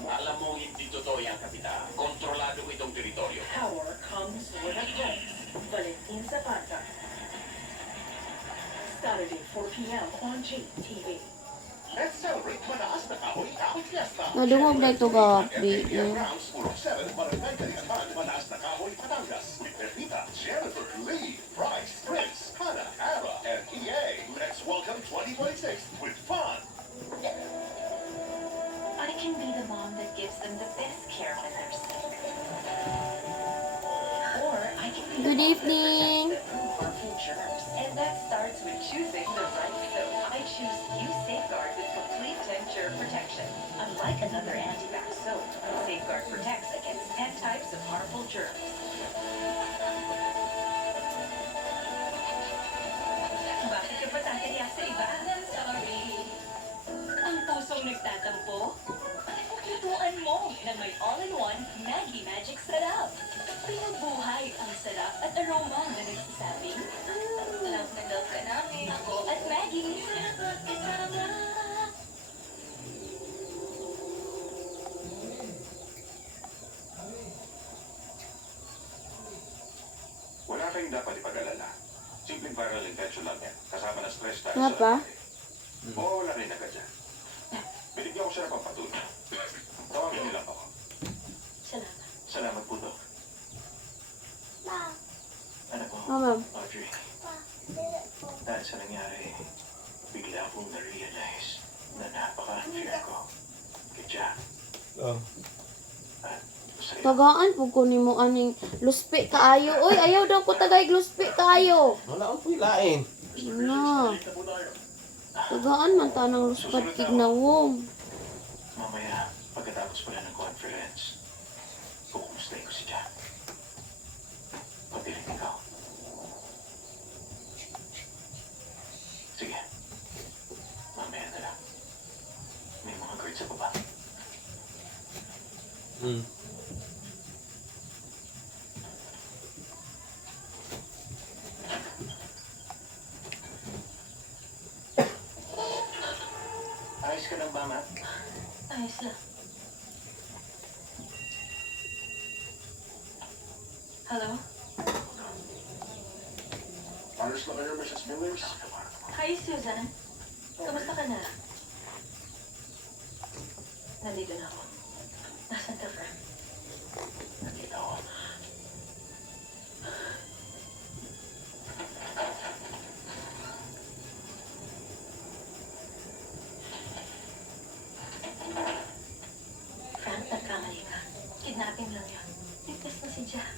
mo. Alam mo, hindi totoo yan, Kapitan. Kontrolado ko itong teritoryo. Power comes with a price. Valentin Zapata. Saturday, 4 p.m. on JTV. Let's celebrate Manaas na Kahoy Kahoy Fiesta. Nadungog na ito ka, Grounds, Purok 7, Barangay Kaligatan, Manaas na Kahoy, Batangas. With Pepita, Jennifer, Lee, Bryce, Prince, Hannah, Ara, and EA. Let's welcome 2026 with fun. I can be the mom that gives them the best care when they're sick. Or I can be Good the mom evening. that protects them from harmful germs. And that starts with choosing the right soap. I choose You Safeguard with complete 10 germ protection. Unlike another anti-bac soap, Safeguard protects against 10 types of harmful germs. Bakit ka ba tataya sa iba? Sorry. Ang pusong nagtatampo? Lutuan mo na may all-in-one Maggie Magic Sarap. Pinubuhay ang sarap at aroma na nagsasabing, love na love ka namin. Ako at Maggie. Wala kayong dapat ipag-alala. Simpleng viral infection lang yan. Kasama na stress tayo Nga pa? Oo, wala rin agad yan. Binigyan ko siya ng pampatulog. Tawagin niyo lang ako. Salamat. Salamat po, Dok. Ano po, Ma'am. Audrey? Dahil sa nangyari, bigla akong na-realize na napaka-unfair ko. Kay Jack. Oh. At sa'yo. Tagaan po ko nimo aning luspi kaayo. Oy, ayaw daw ko tagay luspi kaayo. Wala akong pilain. Na. Tagaan man ta ng luspat tignawom. Mamaya, pagkatapos pala ng conference, kukumustahin ko si Jack. Pati rin ikaw. Sige. Mamaya na lang. May mga guards sa baba. Hmm. Ayos ka lang ba, Matt? Ayos lang. Hello? Ayos lang kayo, Mrs. Millers? Hi, Susan. Kamusta ka na? Nandito na ako. Nasaan ka, Fran? Nandito ako. Frank, nagkamali ka. Kidnapping lang yun. Ligtas na si Jack.